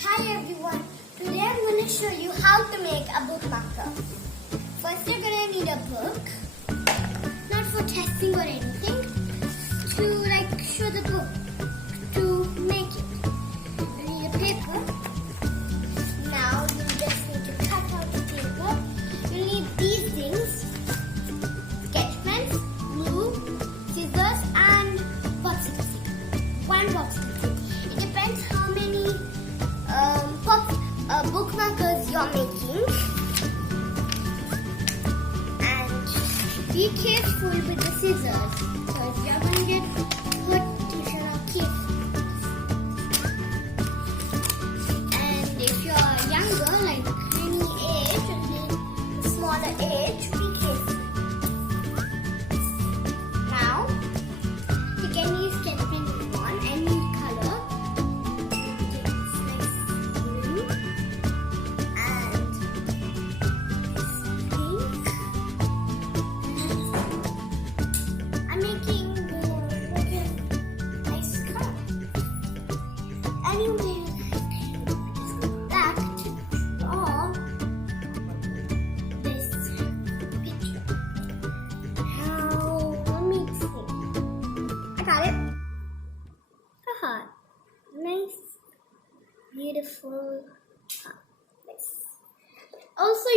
Hi everyone, today I'm going to show you how to make a bookmarker. First you're going to need a book, not for testing or anything, to show the book, to make it. You need a paper. Now you just need to cut out the paper. You need these things, sketch pens, glue, scissors and popsicle stick. One popsicle stick. It depends how many bookmarkers you're making, and be careful with the scissors because you're going to get hurt if you're not careful. And if you're younger, like any age, or the smaller age, be careful. Now, you can use sketch pen with one, any color. Nice, beautiful. Nice. Also,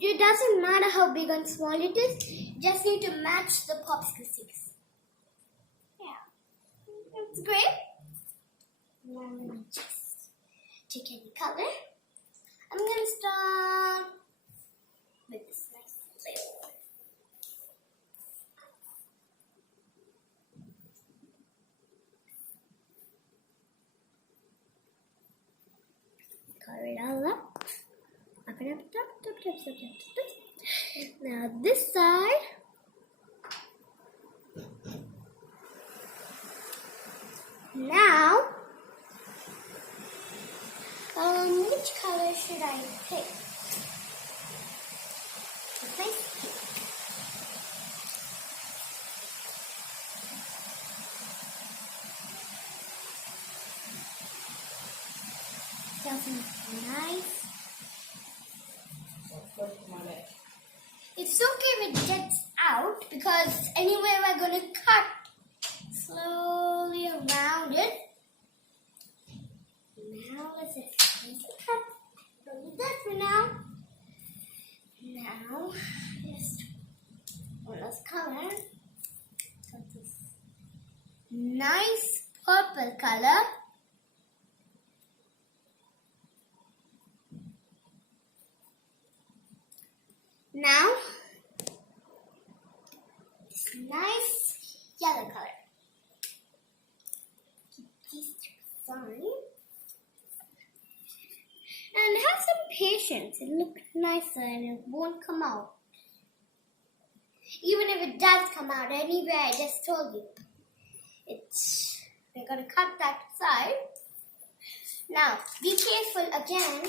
it doesn't matter how big and small it is. You just need to match the popsicle sticks. Yeah, it's great. Now I'm gonna just take any color. I'm gonna start with this nice blue. Cover it all up. Up and up, up. Now this side. Now, which color should I pick? Nice pink. Something nice. It's okay if it gets out because anyway we're going to cut slowly around it. Now let's just cut. Don't need that for now. Now just one last color. Got this nice purple color. Now, this nice yellow color. Keep these two aside. And have some patience. It looks nicer and it won't come out. Even if it does come out anyway, I just told you. We're going to cut that side. Now, be careful again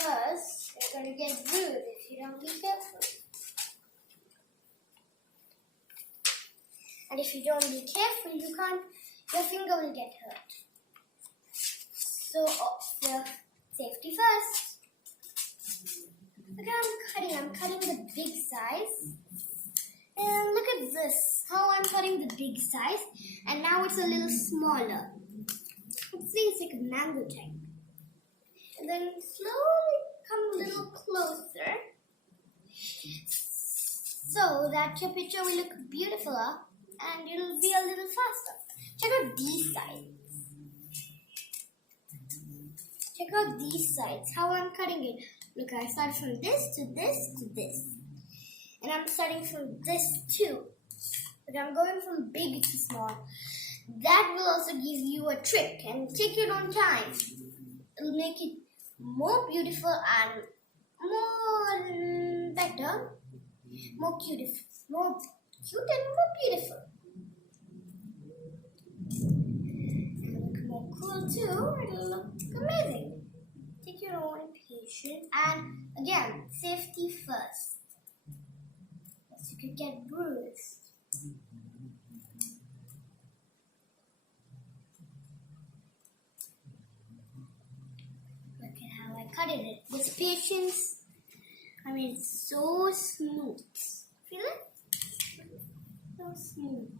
because you're going to get bruised if you don't be careful. And if you don't be careful, your finger will get hurt. So, for safety first. Okay, I'm cutting the big size. And look at this, how I'm cutting the big size. And now it's a little smaller. Let's see, it's like a mango type. And then slowly come a little closer so that your picture will look beautifuler and it'll be a little faster. Check out these sides. Check out these sides, how I'm cutting it. Look, I started from this to this to this. And I'm starting from this too. But I'm going from big to small. That will also give you a trick and take your own time. It'll make it more beautiful and more better, more cute and more beautiful. It'll look more cool too. It'll look amazing. Take your own patience and again, safety first. Else you could get bruised. cut it with patience. I mean, it's so smooth. Feel it? So smooth.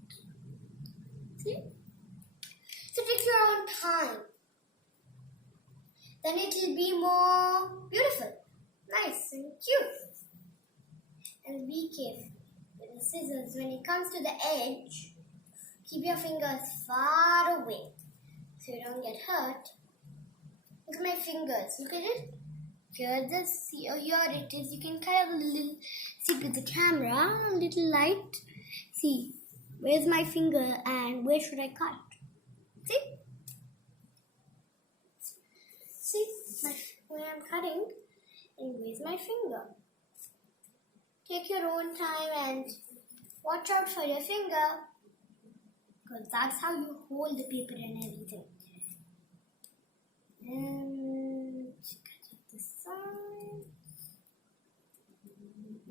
See? So take your own time. Then it will be more beautiful, nice and cute. And be careful with the scissors. When it comes to the edge, keep your fingers far away so you don't get hurt. Look at my fingers. Look at it. Here it is. You can kind of see with the camera, a little light. See, where's my finger and where should I cut? See? See where I'm cutting and where's my finger? Take your own time and watch out for your finger, because that's how you hold the paper and everything. And cut it this side.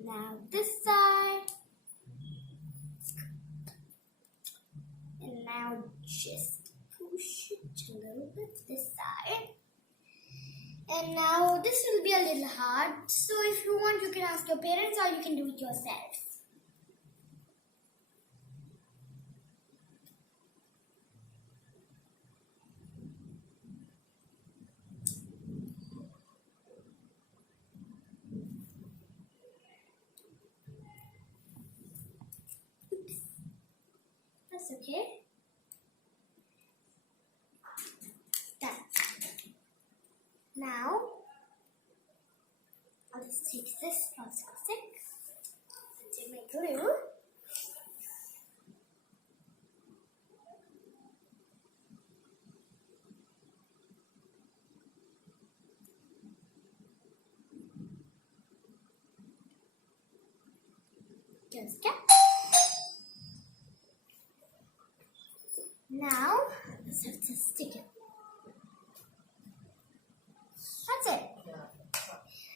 Now this side. And now just push it a little bit this side. And now this will be a little hard. So if you want, you can ask your parents or you can do it yourselves. Oops. That's okay. Done. Now, I'll just take this plastic stick and take my glue. Just get. Now, let's have to stick it. That's it.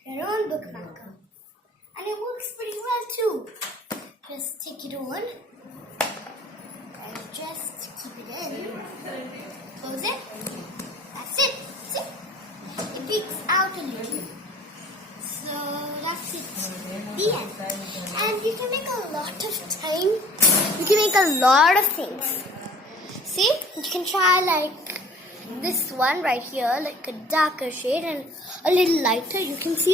Your own bookmarker. And it works pretty well too. Just take it on and just keep it in. Close it. That's it. See? It peeks out a little. So that's it. The end. And you can make a lot of time. You can make a lot of things. See? You can try like this one right here, like a darker shade and a little lighter. You can see